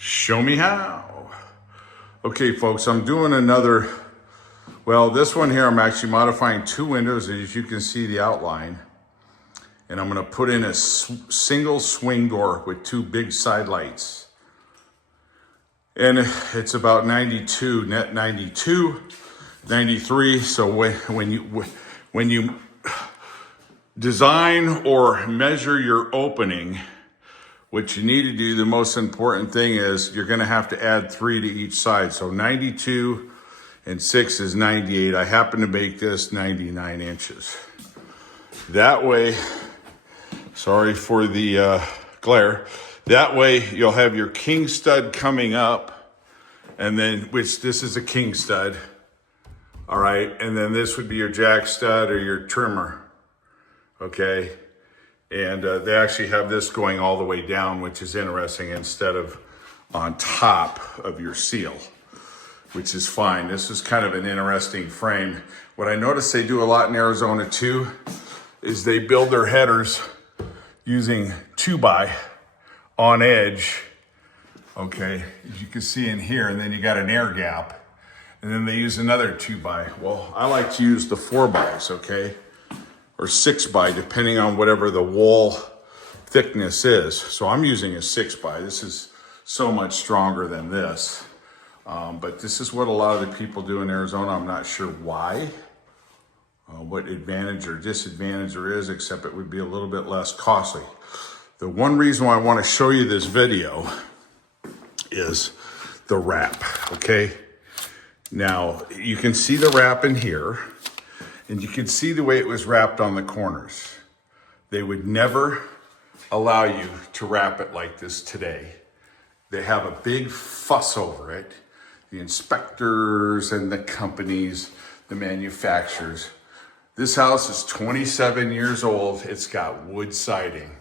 Show me how. Okay, folks, I'm doing another, well, this one here, I'm actually modifying two windows, as you can see the outline. And I'm gonna put in a single swing door with two big side lights. And it's about 92, net 92, 93. So when you design or measure your opening, what you need to do, the most important thing is you're gonna have to add 3 to each side. So 92 and 6 is 98. I happen to make this 99 inches. That way, sorry for the glare. That way you'll have your king stud coming up, and then, which this is a king stud, all right? And then this would be your jack stud or your trimmer, okay? And they actually have this going all the way down, which is interesting, instead of on top of your seal, which is fine. This is kind of an interesting frame. What I noticed they do a lot in Arizona too, is they build their headers using 2x on edge, okay, as you can see in here, and then you got an air gap, and then they use another 2x. Well, I like to use the 4x's, okay, or 6x, depending on whatever the wall thickness is. So I'm using a 6x. This is so much stronger than this, but this is what a lot of the people do in Arizona. I'm not sure why. What advantage or disadvantage there is, except it would be a little bit less costly. The one reason why I want to show you this video is the wrap, okay? Now, you can see the wrap in here, and you can see the way it was wrapped on the corners. They would never allow you to wrap it like this today. They have a big fuss over it. The inspectors and the companies, the manufacturers. This house is 27 years old. It's got wood siding.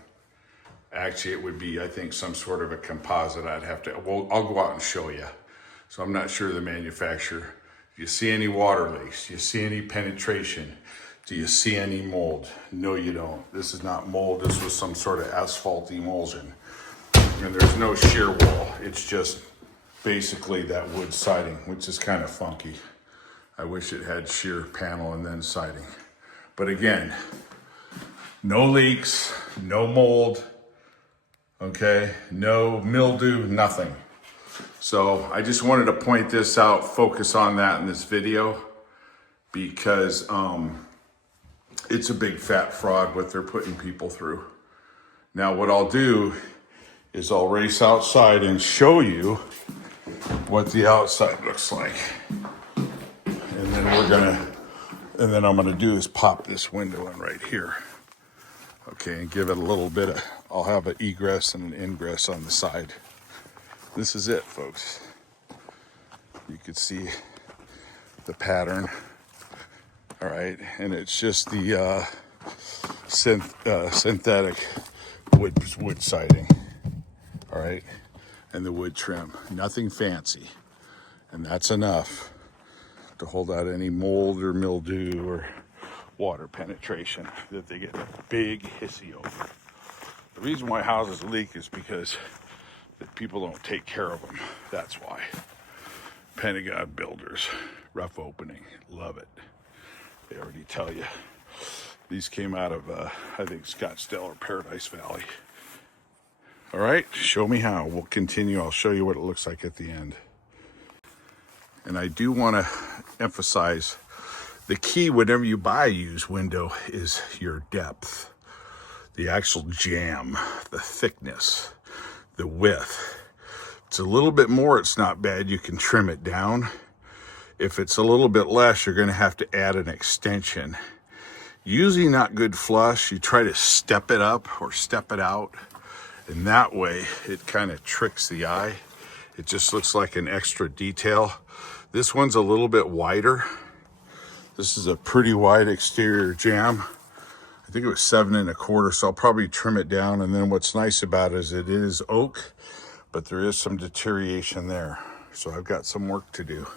Actually, it would be, I think, some sort of a composite. I'd have to, well, I'll go out and show you. So I'm not sure the manufacturer. Do you see any water leaks? Do you see any penetration? Do you see any mold? No, you don't. This is not mold. This was some sort of asphalt emulsion. And there's no shear wall. It's just basically that wood siding, which is kind of funky. I wish it had sheer panel and then siding. But again, no leaks, no mold, okay? No mildew, nothing. So I just wanted to point this out, focus on that in this video, because it's a big fat fraud what they're putting people through. Now what I'll do is I'll race outside and show you what the outside looks like. And then I'm gonna do is pop this window in right here. Okay, and give it a little bit of, I'll have an egress and an ingress on the side. This is it, folks. You can see the pattern, all right? And it's just the synthetic wood siding, all right? And the wood trim, nothing fancy. And that's enough to hold out any mold or mildew or water penetration that they get a big hissy over. The reason why houses leak is because that people don't take care of them. That's why. Pentagon builders, rough opening, love it. They already tell you. These came out of, I think, Scottsdale or Paradise Valley. All right, show me how. We'll continue. I'll show you what it looks like at the end. And I do want to emphasize the key whenever you buy a used window is your depth, the actual jamb, the thickness, the width. It's a little bit more, it's not bad. You can trim it down. If it's a little bit less, you're going to have to add an extension. Usually not good flush. You try to step it up or step it out, and that way it kind of tricks the eye. It just looks like an extra detail. This one's a little bit wider. This is a pretty wide exterior jamb. I think it was 7 1/4, so I'll probably trim it down. And then what's nice about it is it is oak, but there is some deterioration there. So I've got some work to do.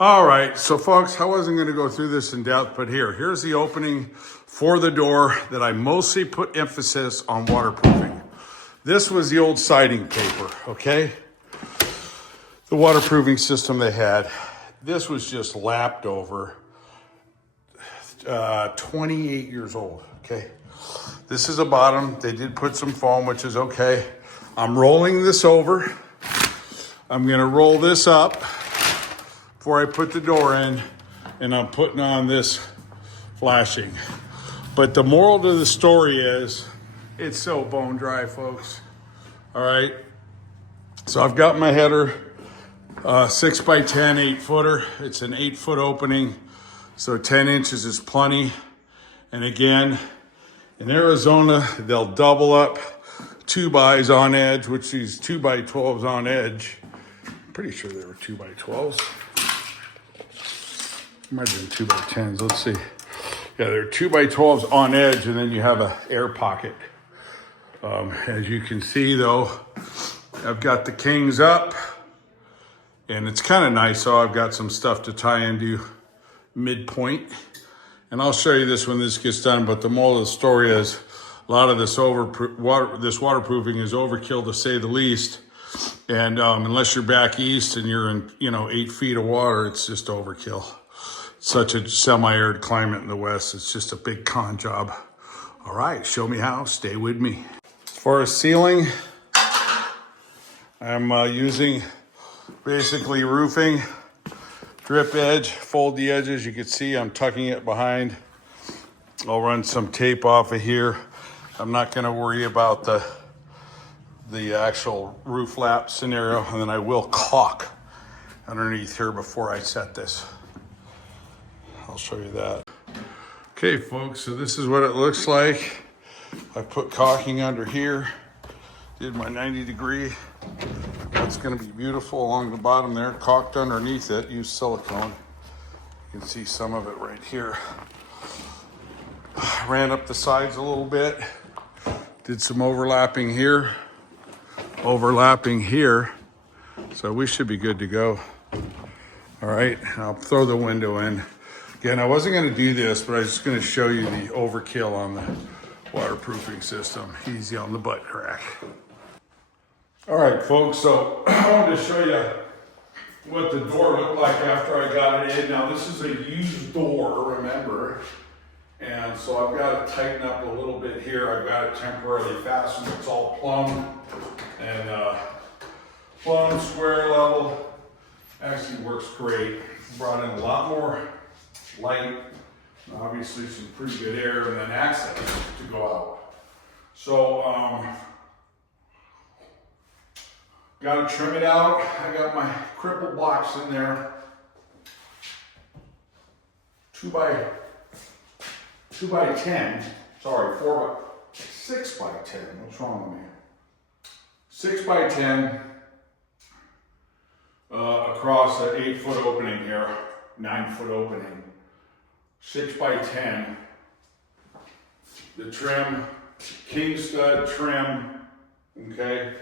All right, so folks, I wasn't gonna go through this in depth, but here's the opening for the door that I mostly put emphasis on waterproofing. This was the old siding paper, okay? The waterproofing system they had. This was just lapped over. 28 years old, okay? This is the bottom. They did put some foam, which is okay. I'm rolling this over. I'm gonna roll this up before I put the door in, and I'm putting on this flashing. But the moral to the story is, it's so bone dry, folks. All right, so I've got my header, 6 by 10, 8-footer. It's an 8-foot opening, so 10 inches is plenty. And again, in Arizona, they'll double up 2x on edge, which these 2x12s on edge. I'm pretty sure they were 2x12s. Might have been 2x10s. Let's see. Yeah, they're 2x12s on edge, and then you have an air pocket. As you can see, though, I've got the Kings up, and it's kind of nice. So I've got some stuff to tie into midpoint, and I'll show you this when this gets done. But the moral of the story is, a lot of this waterproofing is overkill, to say the least. And unless you're back east and you're in 8 feet of water, it's just overkill. Such a semi-arid climate in the west. It's just a big con job. All right, show me how. Stay with me. As far as sealing, I'm using basically roofing, drip edge, fold the edges. You can see I'm tucking it behind. I'll run some tape off of here. I'm not going to worry about the actual roof lap scenario, and then I will caulk underneath here before I set this. I'll show you that. Okay, folks, so this is what it looks like. I put caulking under here, did my 90-degree. That's going to be beautiful along the bottom there. Caulked underneath it, used silicone. You can see some of it right here. Ran up the sides a little bit. Did some overlapping here. Overlapping here. So we should be good to go. All right, I'll throw the window in. Again, I wasn't going to do this, but I was just going to show you the overkill on the waterproofing system. Easy on the butt crack. All right, folks, so I wanted to show you what the door looked like after I got it in. Now, this is a used door, remember, and so I've got to tighten up a little bit here. I've got it temporarily fastened. It's all plumbed and plumb, square level. Actually works great. Brought in a lot more light, obviously some pretty good air, and then access to go out. So, got to trim it out. I got my cripple blocks in there. 6 by 10. What's wrong with me? 6 by 10 across an 8-foot opening here, 9-foot opening. 6 by 10. The trim, king stud trim, okay?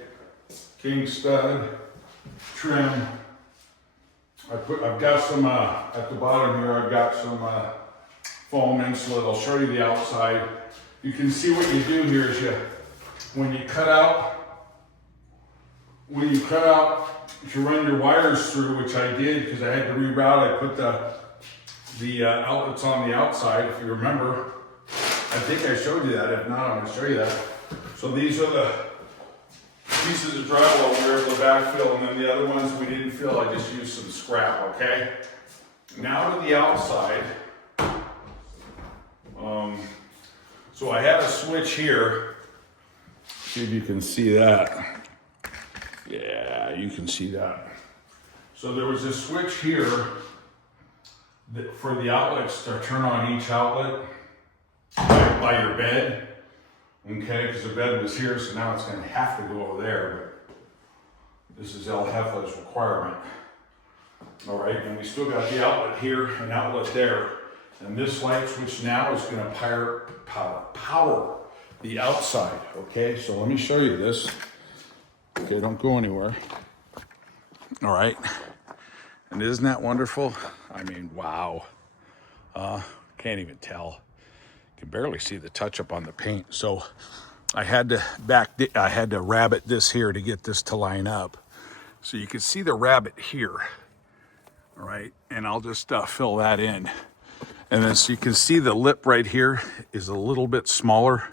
King stud trim. I've got some at the bottom here. I've got some foam insulate. I'll show you the outside. You can see what you do here is when you cut out, if you run your wires through, which I did because I had to reroute. I put the outlets on the outside, if you remember. I think I showed you that. If not, I'm going to show you that. So these are the pieces of drywall we were able to backfill, and then the other ones we didn't fill. I just used some scrap, okay? Now to the outside. So I have a switch here. See if you can see that. Yeah, you can see that. So there was a switch here for the outlets to turn on each outlet by your bed. Okay, because the bed was here, so now it's going to have to go over there. But this is El Jefe's requirement. All right, and we still got the outlet here, an outlet there. And this light switch now is going to power the outside. Okay, so let me show you this. Okay, don't go anywhere. All right, and isn't that wonderful? I mean, wow. Can't even tell. Can barely see the touch up on the paint. So I had to rabbet this here to get this to line up. So you can see the rabbet here, all right? And I'll just fill that in. And then so you can see the lip right here is a little bit smaller.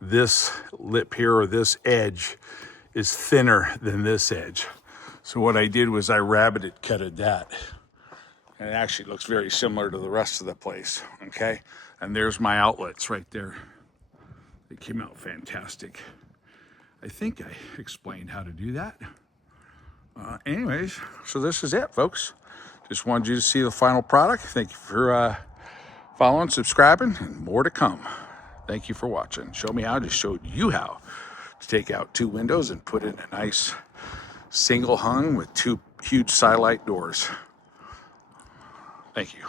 This lip here, or this edge, is thinner than this edge. So what I did was I rabbited cutted that. And it actually looks very similar to the rest of the place, okay? And there's my outlets right there. They came out fantastic. I think I explained how to do that. Anyways, so this is it, folks. Just wanted you to see the final product. Thank you for following, subscribing, and more to come. Thank you for watching. Show me how, just showed you how to take out 2 windows and put in a nice single hung with 2 huge skylight doors. Thank you.